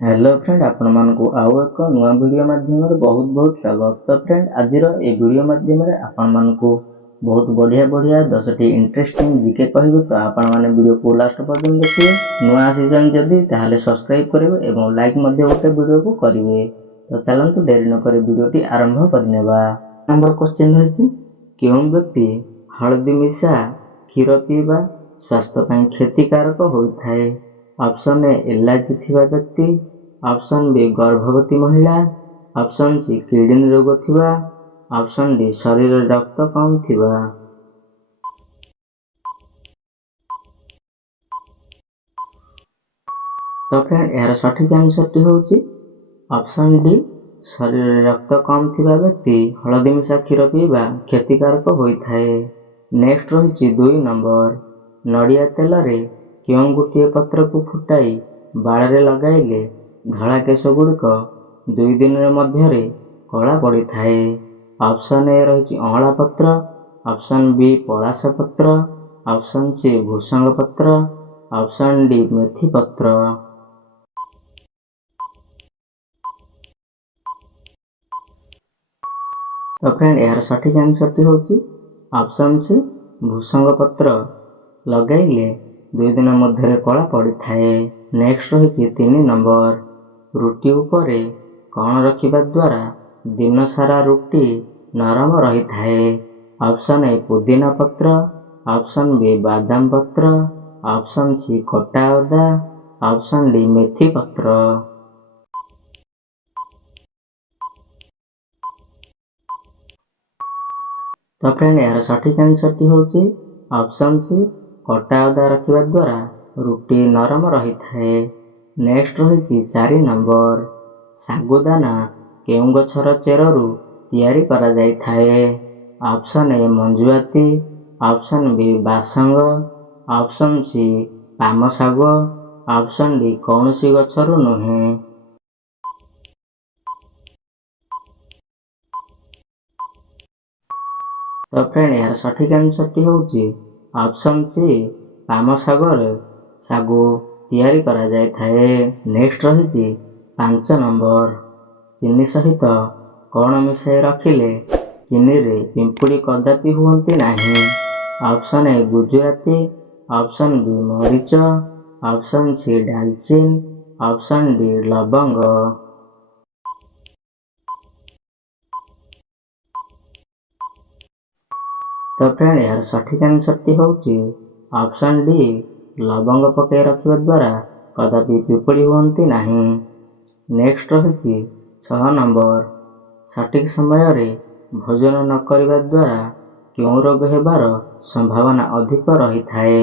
Hello friend आपण मानकु आउ एक नुआ वीडियो माध्यम बहुत बहुत स्वागत। तो फ्रेंड आज ए वीडियो माध्यम आपण मानकु बहुत बढ़िया बढ़िया 10टी इंटरेस्टिंग जीके कहबे। तो आपण माने वीडियो को लास्ट पर्यंत देखिए। नुआ आसीजन जदी ताहाले सब्सक्राइब करिवे एवं लाइक मध्ये गोटे वीडियो को करिवे। तो चलंतु देरी न करी वीडियोटी आरंभ करनेबा। नंबर क्वेश्चन होछि केउं व्यक्ति हळदी मिसा क्षीर पीबा स्वास्थ्य पई क्षतिकारक होइथाय। ऑप्शन ए एलर्जी थिबा व्यक्ति, ऑप्शन बी गर्भवती महिला, ऑप्शन सी किडनी रोग थिबा, ऑप्शन डी शरीर रक्त कम थिबा। तो फ्रेंड यार सठिक आंसर टी होची ऑप्शन डी शरीर रक्त कम थिबा व्यक्ति हळदी मिसा क्षीर पीबा क्षतिकारक होइथाय। नेक्स्ट रहिछि 2 नंबर नडिया तेल रे केउं गोटे पत्र को फुटाई बाଳରେ लगाइले धଳा केश गुड़िक 2 दिन मध्य कला पड़ी थाए। ऑप्शन ए रही अँला पत्र, ऑप्शन बी पलाश पत्र, ऑप्शन सी भूसंग पत्र, ऑप्शन डी मेथी पत्र। तो फ्रेंड यार सठिक आंसर टी होची ऑप्शन सी भूसंग पत्र लगाइले 2 दिन मध्य कला पड़ी थाए। नेक्स्ट रही 3 नंबर रुटी उपरे कौन रखिबा द्वारा दिन सारा रुटी नरम रही थाए। ऑप्शन ए पुदीना पत्र, ऑप्शन बी बादाम पत्र, ऑप्शन सी कटा अदा, ऑप्शन डी मेथी पत्र। तो फ्रेंड यार सठिक आंसर टी होची ऑप्शन सी कटा अदा रखिबा द्वारा रुटी नरम रही थाए। नेक्स्ट रही 4 नंबर सागुदाना केउं गछर चेररू तैयारी करा जाई थाए। ऑप्शन ए मंजुआती, ऑप्शन बी बासंग, ऑप्शन सी पाम साग, ऑप्शन डी कौनसी गछरू नुहे। तो फ्रेंड यार सठिक आंसर टी होची ऑप्शन सी पाम सागर सागु तैयारी करा जाई थाए। नेक्स्ट रही 5 नंबर चीनी सहित कौन मिसाई रखिले चीनी रे पिंपुड़ी कदापि हुअंती नाही। ऑप्शन ए गुजराती, ऑप्शन बी मरीच, ऑप्शन सी डालचीन, ऑप्शन डी लवंग। तो फ्रेंड यार सठिक आंसर टी होची ऑप्शन डी लवंग पकाई रखिबा द्वारा कदापि पिंपुड़ी हुअंती नाही। नेक्स्ट रही 6 नंबर सठिक समय रे भोजन न करिबा द्वारा केउं रोग हेबार संभावना अधिक रही थाए।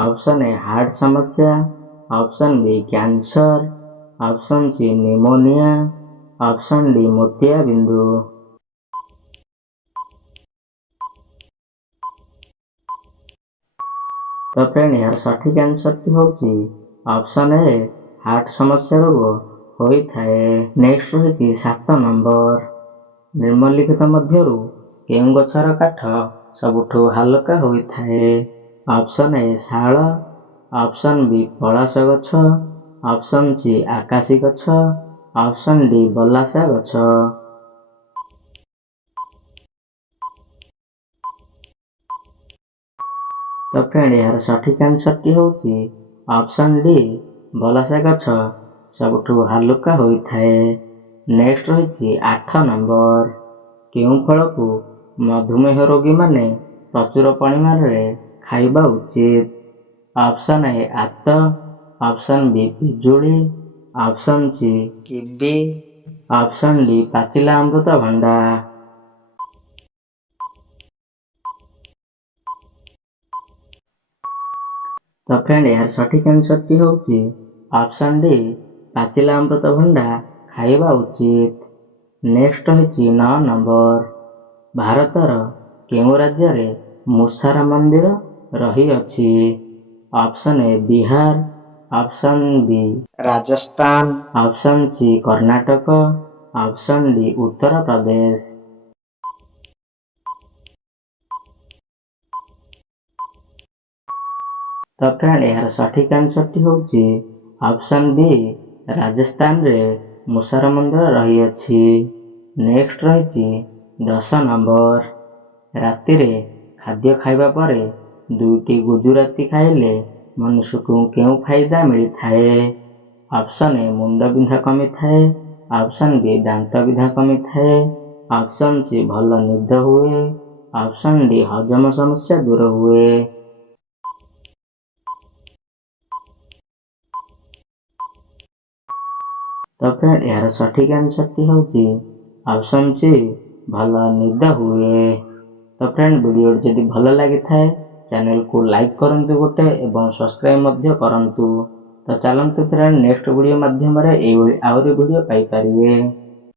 ऑप्शन ए हार्ट समस्या, option B cancer, option C pneumonia, option D मोतिया बिंदु। तो फ्रेंड यार सठिक आंसर टी होची ऑप्शन ए हार्ट समस्या रोग होई थाए। नेक्स्ट रही 7 नंबर निम्नलिखित मध्यरु केउं गछर काठ सबुठु हल्का होई थाए। ऑप्शन ए शाल, ऑप्शन बी पलाश गछ, ऑप्शन सी आकाशी गछ, ऑप्शन डी बलासा गछ। तो फ्रेंड यार सठिक आंसर टी होची ऑप्शन डी बलासा गछ सबुठु हल्का होई थाए। नेक्स्ट रही 8 नंबर केउं फल को मधुमेह रोगी माने प्रचुर परिमाण रे खाइबा उचित। ऑप्शन ए आत, ऑप्शन बी पिजुड़ी, option C kiwi, option D पाचिला अमृत भंडा। तो फ्रेंड यार सठिक आंसर टी होची ऑप्शन डी पाचिला अमृत भंडा खाइबा उचित। नेक्स्ट रही 9 नंबर भारतर केउं राज्य रे मूसारा मंदिर रही अछि। Option A Bihar, option B Rajasthan, option C Karnataka, option D Uttar Pradesh. तो फ्रेंड यार सठिक आंसर टी होची ऑप्शन बी ରାଜସ୍ଥାନରେ ମୁଷାର ମନ୍ଦିର ରହିଅଛି। ନେକ୍ସଟ ରହିଛି 10 ନମ୍ବର। ରାତିରେ ଖାଦ୍ୟ ଖାଇବା ପରେ 2ଟି ଗୁଜୁରାତି ଖାଇଲେ ମନୁଷ୍ୟକୁ କେଉଁ ଫାଇଦା ମିଳିଥାଏ? ଅପସନ୍ ଏ ମୁଣ୍ଡ ବିନ୍ଧା କମିଥାଏ, ଅପସନ୍ ବି ଦାନ୍ତ ବିନ୍ଧା କମିଥାଏ, ଅପସନ୍ ସି ଭଲ ନିଦ ହୁଏ, ଅପସନ୍ ଡି ହଜମ ସମସ୍ୟା ଦୂର ହୁଏ। ତ ଫ୍ରେଣ୍ଡ ଏହାର ସଠିକ୍ ଆନ୍ସରଟି ହେଉଛି ଅପସନ୍ ସି ଭଲ ନିଦ ହୁଏ। ତ ଫ୍ରେଣ୍ଡ ଭିଡ଼ିଓଟି ଯଦି ଭଲ ଲାଗିଥାଏ ଚ୍ୟାନେଲକୁ ଲାଇକ୍ କରନ୍ତୁ ଗୋଟେ ଏବଂ ସବସ୍କ୍ରାଇବ୍ ମଧ୍ୟ କରନ୍ତୁ। ତ ଚାଲନ୍ତୁ ଫ୍ରେଣ୍ଡ ନେକ୍ସଟ ଭିଡ଼ିଓ ମାଧ୍ୟମରେ ଏଇଭଳି ଆହୁରି ଭିଡ଼ିଓ ପାଇପାରିବେ।